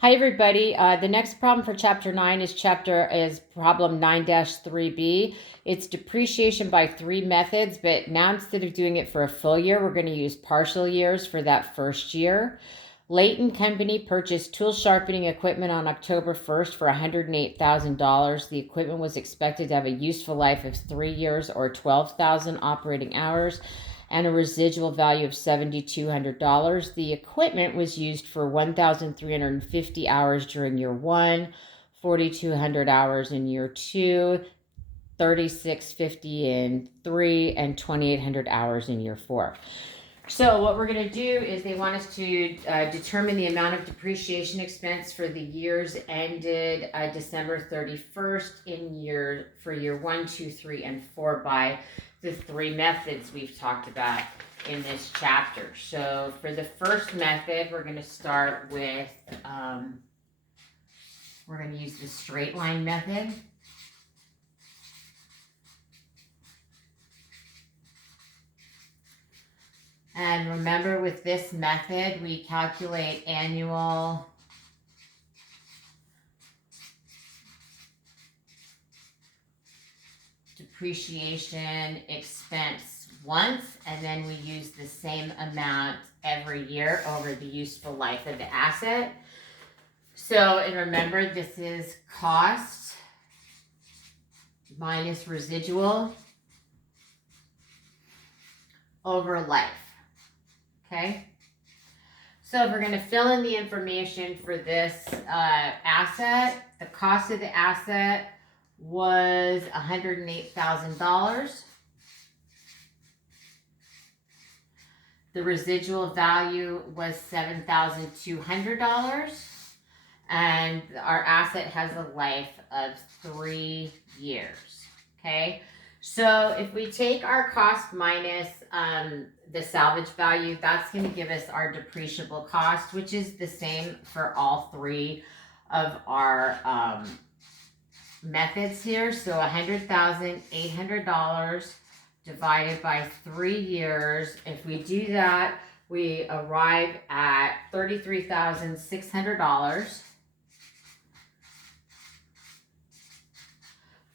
Hi everybody. The next problem for chapter 9 is problem 9-3B. It's depreciation by three methods, but now instead of doing it for a full year, we're going to use partial years for that first year. Layton Company purchased tool sharpening equipment on October 1st for $108,000. The equipment was expected to have a useful life of 3 years or 12,000 operating hours and a residual value of $7,200. The equipment was used for 1,350 hours during year one, 4,200 hours in year two, 3,650 in three, and 2,800 hours in year four. So what we're going to do is they want us to determine the amount of depreciation expense for the years ended December 31st for year 1, 2, 3, and 4 by the three methods we've talked about in this chapter. So for the first method, we're going to start with, we're going to use the straight line method. And remember, with this method, we calculate annual depreciation expense once, and then we use the same amount every year over the useful life of the asset. So, and remember, this is cost minus residual over life. Okay, so if we're going to fill in the information for this asset, the cost of the asset was $108,000. The residual value was $7,200, and our asset has a life of 3 years. Okay, so if we take our cost minus the salvage value, that's going to give us our depreciable cost, which is the same for all three of our methods here. So $100,800 divided by 3 years. If we do that, we arrive at $33,600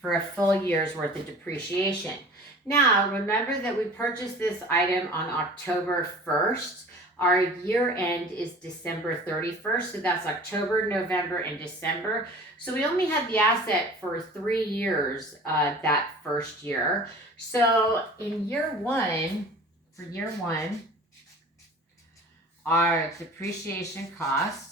for a full year's worth of depreciation. Now, remember that we purchased this item on October 1st. Our year end is December 31st, so that's October, November, and December. So we only had the asset for 3 years that first year. So in year one, for year one, our depreciation cost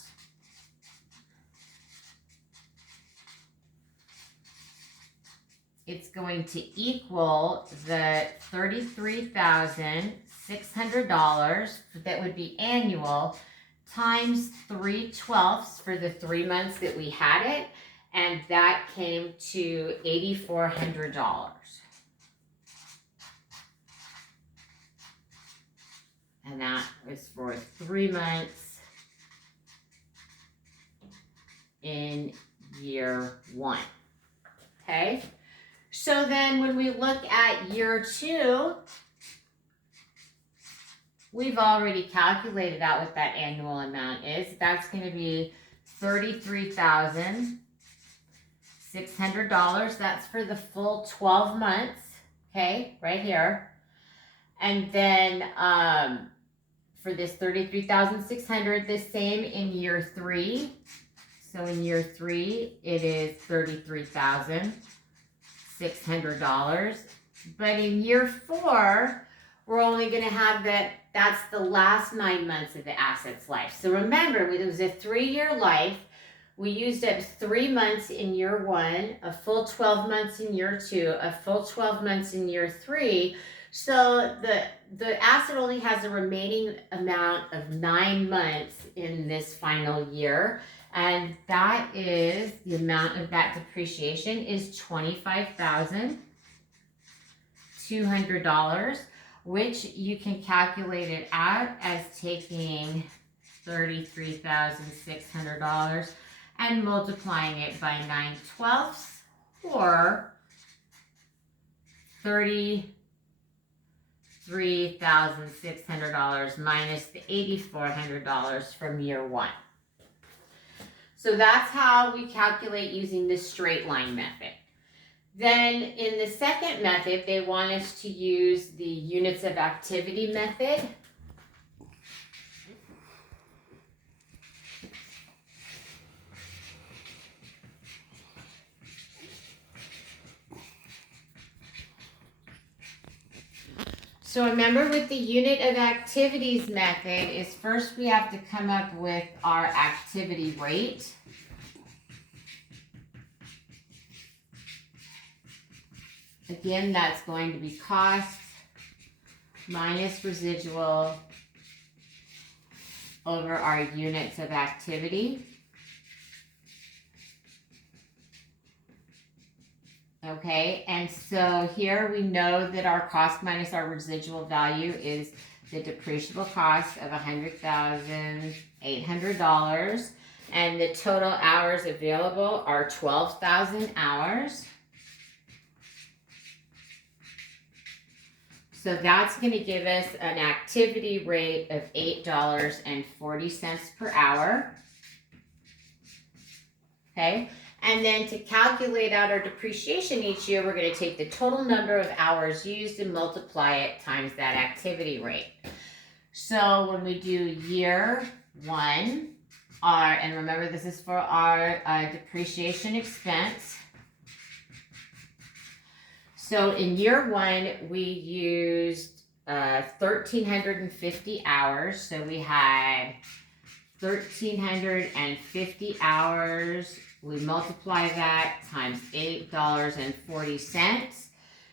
it's going to equal the $33,600 that would be annual times 3/12 for the 3 months that we had it, and that came to $8,400. And that was for 3 months in year one. Okay. So then when we look at year two, we've already calculated out what that annual amount is. That's going to be $33,600. That's for the full 12 months. Okay, right here. And then for this $33,600, the same in year three. So in year three, it is $33,600. But in year four, we're only going to have that's the last 9 months of the asset's life. So remember, it was a 3-year life. We used up 3 months in year one, a full 12 months in year two, a full 12 months in year three. So the asset only has a remaining amount of 9 months in this final year. And that is the amount of that depreciation is $25,200, which you can calculate it out as taking $33,600 and multiplying it by 9/12 or $33,600 minus the $8,400 from year one. So that's how we calculate using the straight line method. Then in the second method, they want us to use the units of activity method. So remember, with the unit of activities method is first we have to come up with our activity rate. Again, that's going to be cost minus residual over our units of activity. Okay, and so here we know that our cost minus our residual value is the depreciable cost of $100,800, and the total hours available are 12,000 hours. So that's going to give us an activity rate of $8.40 per hour. Okay, and then to calculate out our depreciation each year, we're going to take the total number of hours used and multiply it times that activity rate. So when we do year one, and remember this is for our depreciation expense. So in year one, we used 1,350 hours. So we had 1,350 hours. We multiply that times $8.40.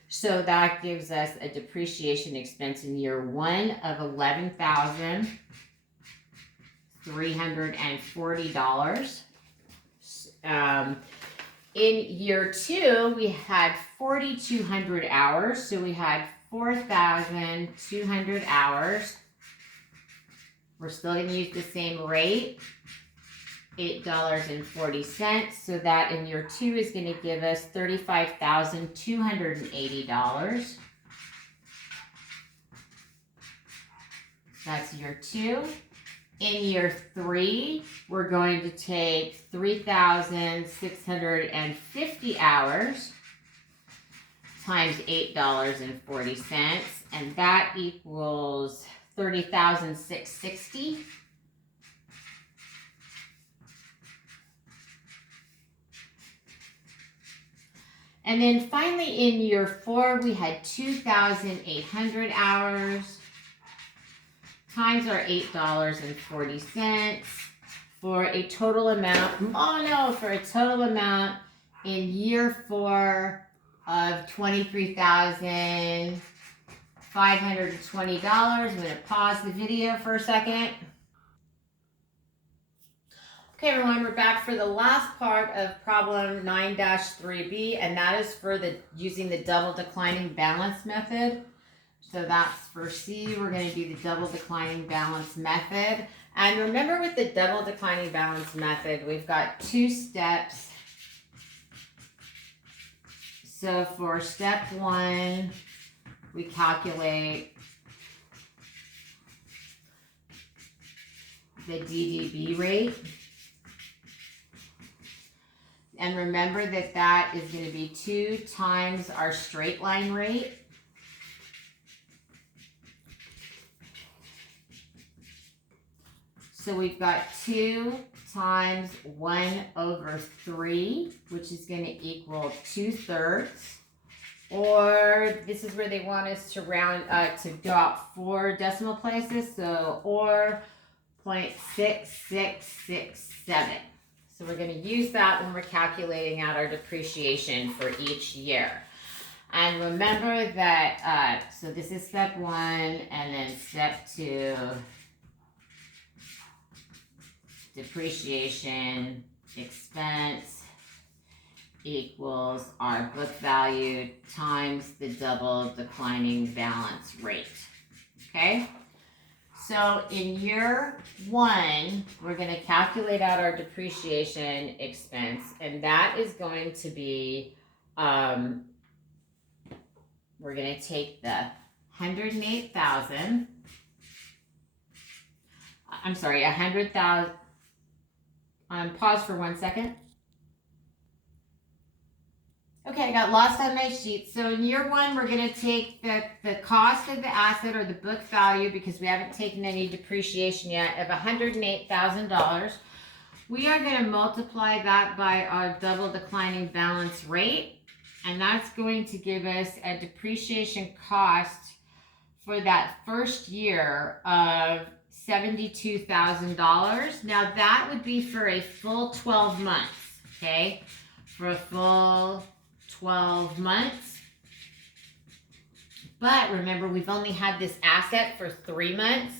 So that gives us a depreciation expense in year one of $11,340. In year two, we had 4,200 hours. So we had 4,200 hours. We're still going to use the same rate, $8.40. So that in year two is going to give us $35,280. That's year two. In year three, we're going to take 3,650 hours times $8.40, and that equals 30,660. And then finally in year four, we had 2,800 hours times our $8.40 for a total amount, for a total amount in year four of $23,520. I'm going to pause the video for a second. Okay, everyone, we're back for the last part of problem 9-3B, and that is for using the double declining balance method. So that's for C, we're going to do the double declining balance method. And remember, with the double declining balance method, we've got two steps. So for step one, we calculate the DDB rate. And remember that that is going to be 2 times our straight line rate. So we've got 2 times 1/3, which is going to equal 2/3. Or this is where they want us to round to go out 4 decimal places. So or 0.6667. So we're going to use that when we're calculating out our depreciation for each year. And remember that, so this is step 1, and then step 2, depreciation expense equals our book value times the double declining balance rate. Okay? So in year 1, we're going to calculate out our depreciation expense, and that is going to be, we're going to take the 100,000, Pause for 1 second. Okay, I got lost on my sheet. So in year one, we're going to take the cost of the asset or the book value, because we haven't taken any depreciation yet, of $108,000. We are going to multiply that by our double declining balance rate, and that's going to give us a depreciation cost for that first year of $72,000. Now that would be for a full 12 months, okay? For a full 12 months. But remember, we've only had this asset for 3 months.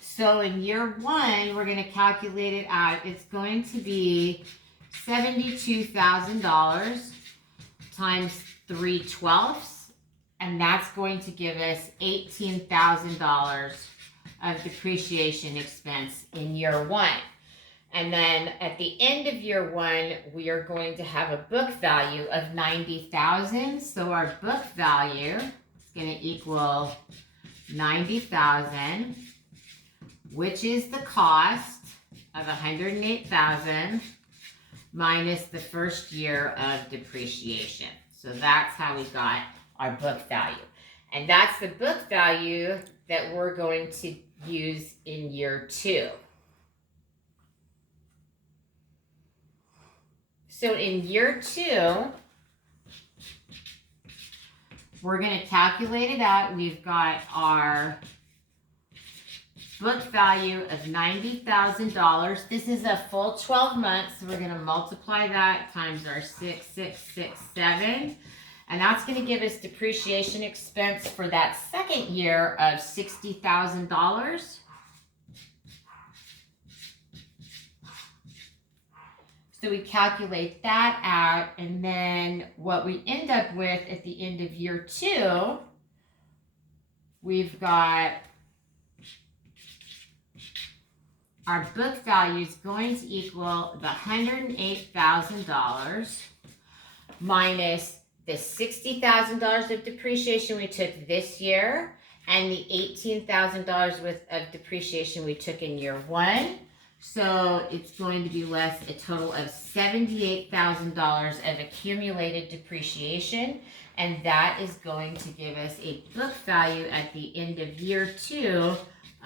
So in year one, we're going to calculate it out. It's going to be $72,000 times 3/12, and that's going to give us $18,000 of depreciation expense in year one. And then at the end of year one, we are going to have a book value of $90,000. So our book value is going to equal $90,000, which is the cost of $108,000 minus the first year of depreciation. So that's how we got our book value. And that's the book value that we're going to use in year two. So in year two, we're going to calculate it out. We've got our book value of $90,000. This is a full 12 months. So we're going to multiply that times our 6667. And that's going to give us depreciation expense for that second year of $60,000. So we calculate that out, and then what we end up with at the end of year two, we've got our book value is going to equal the $108,000 minus the $60,000 of depreciation we took this year and the $18,000 worth of depreciation we took in year one. So it's going to be less a total of $78,000 of accumulated depreciation, and that is going to give us a book value at the end of year two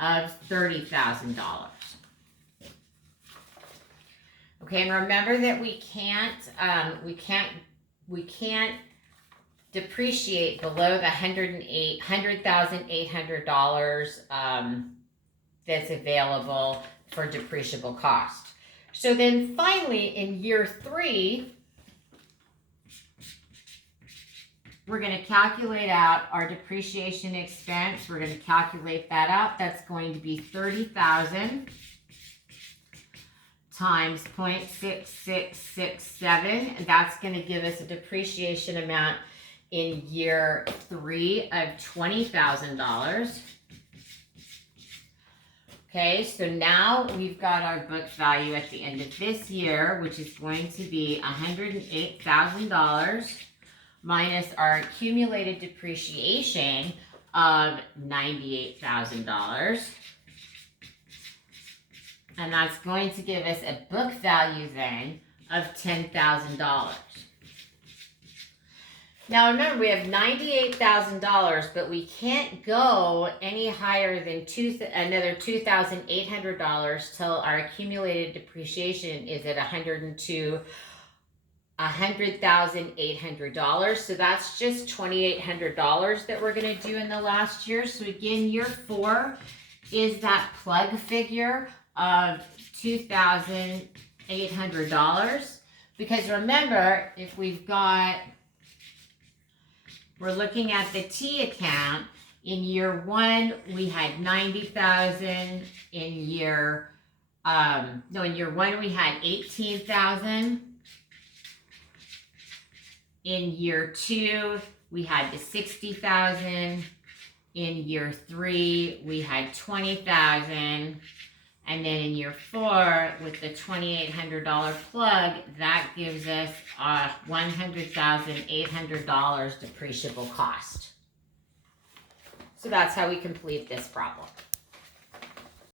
of $30,000. Okay, and remember that we can't depreciate below the $100,800 that's available for depreciable cost. So then finally in year three, we're going to calculate out our depreciation expense. We're going to calculate that out. That's going to be $30,000 times 0.6667. That's going to give us a depreciation amount in year three of $20,000. Okay, so now we've got our book value at the end of this year, which is going to be $108,000 minus our accumulated depreciation of $98,000. And that's going to give us a book value then of $10,000. Now remember, we have $98,000, but we can't go any higher than another $2,800 till our accumulated depreciation is at $100,800. So that's just $2,800 that we're going to do in the last year. So again, year four is that plug figure of $2,800. Because remember, if we're looking at the T account, in year one, we had $90,000. In year one, we had $18,000. In year two, we had the $60,000. In year three, we had $20,000. And then in year four, with the $2,800 plug, that gives us $100,800 depreciable cost. So that's how we complete this problem.